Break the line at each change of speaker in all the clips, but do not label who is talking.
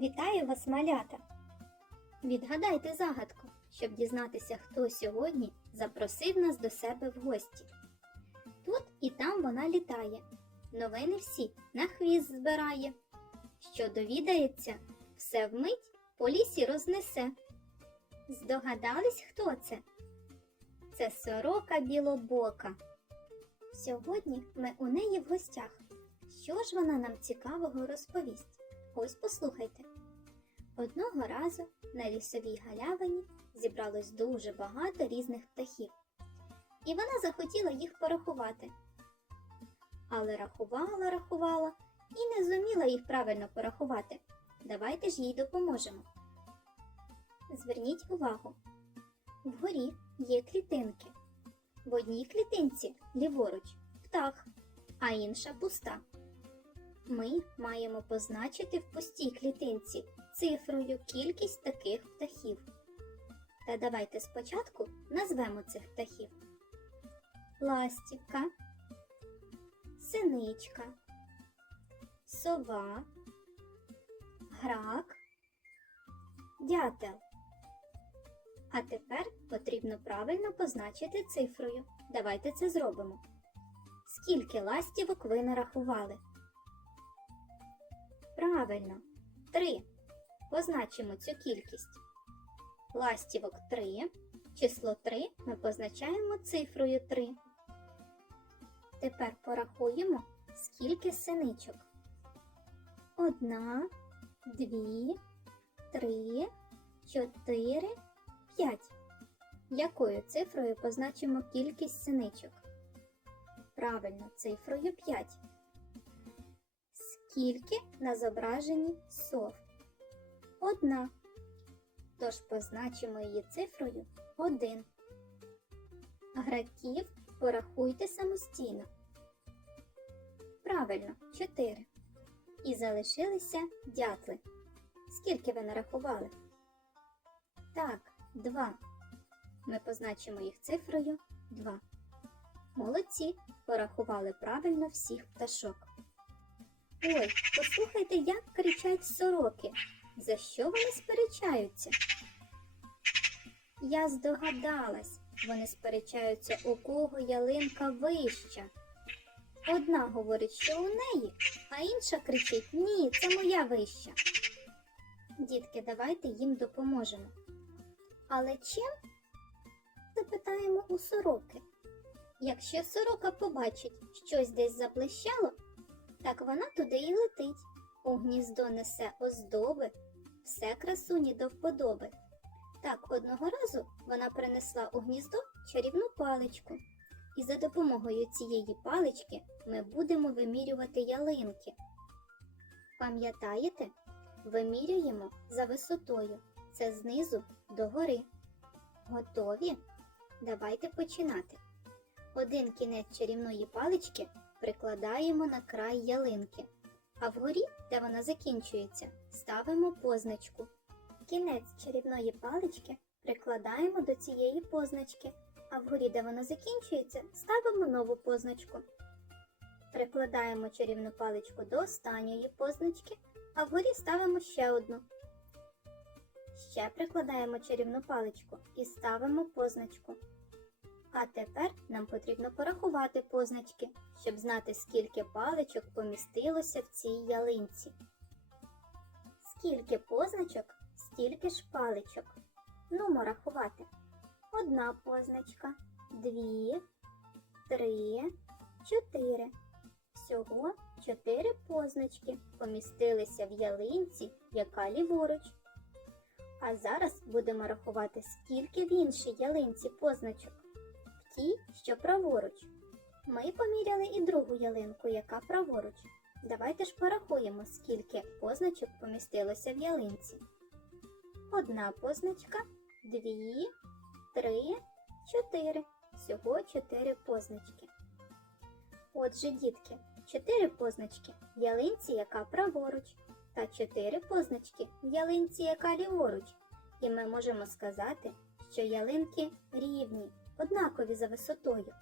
Вітаю вас, малята! Відгадайте загадку, щоб дізнатися, хто сьогодні запросив нас до себе в гості. Тут і там вона літає, новини всі на хвіст збирає. Що довідається, все вмить по лісі рознесе. Здогадались, хто це? Це сорока білобока. Сьогодні ми у неї в гостях. Що ж вона нам цікавого розповість? Ось послухайте. Одного разу на лісовій галявині зібралось дуже багато різних птахів, і вона захотіла їх порахувати. Але рахувала, рахувала і не зуміла їх правильно порахувати. Давайте ж їй допоможемо. Зверніть увагу. Вгорі є клітинки. В одній клітинці ліворуч птах, а інша пуста. Ми маємо позначити в пустій клітинці цифрою кількість таких птахів. Та давайте спочатку назвемо цих птахів: ластівка, синичка, сова, грак, дятел. А тепер потрібно правильно позначити цифрою. Давайте це зробимо. Скільки ластівок ви нарахували? Правильно, три. Позначимо цю кількість. Ластівок 3. Число 3 ми позначаємо цифрою 3. Тепер порахуємо, скільки синичок. Одна, дві, три, чотири, п'ять. Якою цифрою позначимо кількість синичок? Правильно, цифрою 5. Скільки на зображенні сов? Одна. Тож позначимо її цифрою 1. Граків порахуйте самостійно. Правильно, 4. І залишилися дятли. Скільки ви нарахували? Так, 2. Ми позначимо їх цифрою 2. Молодці, порахували правильно всіх пташок. Ой, послухайте, як кричать сороки. За що вони сперечаються? Я здогадалась, вони сперечаються, у кого ялинка вища. Одна говорить, що у неї, а інша кричить Ні, це моя вища. Дітки, давайте їм допоможемо. Але чим? Запитаємо у сороки. Якщо сорока побачить, щось десь заблищало, так вона туди і летить. У гніздо несе оздоби, все красуні до вподоби. Так одного разу вона принесла у гніздо чарівну паличку, і за допомогою цієї палички ми будемо вимірювати ялинки. Пам'ятаєте? Вимірюємо за висотою. Це знизу до гори. Готові? Давайте починати. Один кінець чарівної палички прикладаємо на край ялинки, а вгорі, де вона закінчується, ставимо позначку. Кінець чарівної палички прикладаємо до цієї позначки, а вгорі, де вона закінчується, ставимо нову позначку. Прикладаємо чарівну паличку до останньої позначки, а вгорі ставимо ще одну. Ще прикладаємо чарівну паличку і ставимо позначку. А тепер нам потрібно порахувати позначки, щоб знати, скільки паличок помістилося в цій ялинці. Скільки позначок, стільки ж паличок. Нумо рахувати. Одна позначка, дві, три, чотири. Всього чотири позначки помістилися в ялинці, яка ліворуч. А зараз будемо рахувати, скільки в іншій ялинці позначок ті, що праворуч. Ми поміряли і другу ялинку, яка праворуч. Давайте ж порахуємо, скільки позначок помістилося в ялинці. Одна позначка, дві, три, чотири. Всього чотири позначки. Отже, дітки, чотири позначки в ялинці, яка праворуч, та чотири позначки в ялинці, яка ліворуч. І ми можемо сказати, що ялинки рівні однакові за висотою.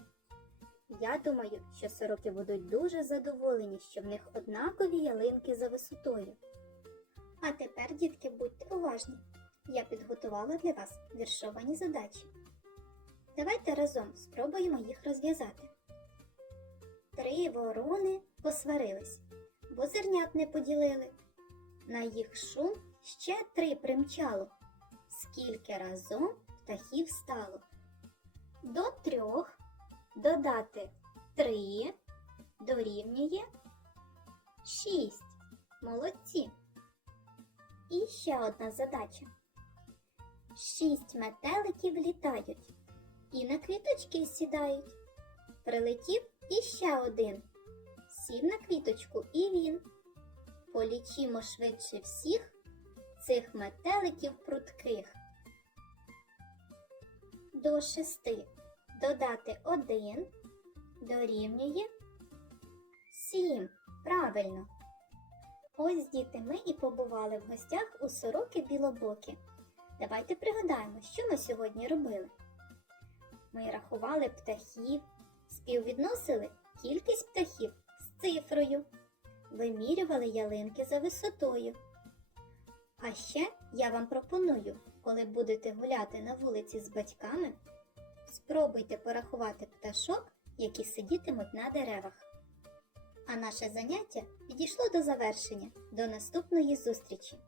Я думаю, що сороки будуть дуже задоволені, що в них однакові ялинки за висотою. А тепер, дітки, будьте уважні. Я підготувала для вас віршовані задачі. Давайте разом спробуємо їх розв'язати. Три ворони посварились, бо зернят не поділили. На їх шум ще три примчало. Скільки разом птахів стало? До трьох додати три дорівнює шість. Молодці. І ще одна задача. Шість метеликів літають і на квіточки сідають. Прилетів іще один. Сів на квіточку і він. Полічімо швидше всіх цих метеликів прутких. До шести додати один дорівнює сім. Правильно. Ось діти, ми і побували в гостях у сороки білобоки. Давайте пригадаємо, що ми сьогодні робили. Ми рахували птахів, співвідносили кількість птахів з цифрою, вимірювали ялинки за висотою. А ще я вам пропоную, коли будете гуляти на вулиці з батьками, спробуйте порахувати пташок, які сидітимуть на деревах. А наше заняття підійшло до завершення. До наступної зустрічі!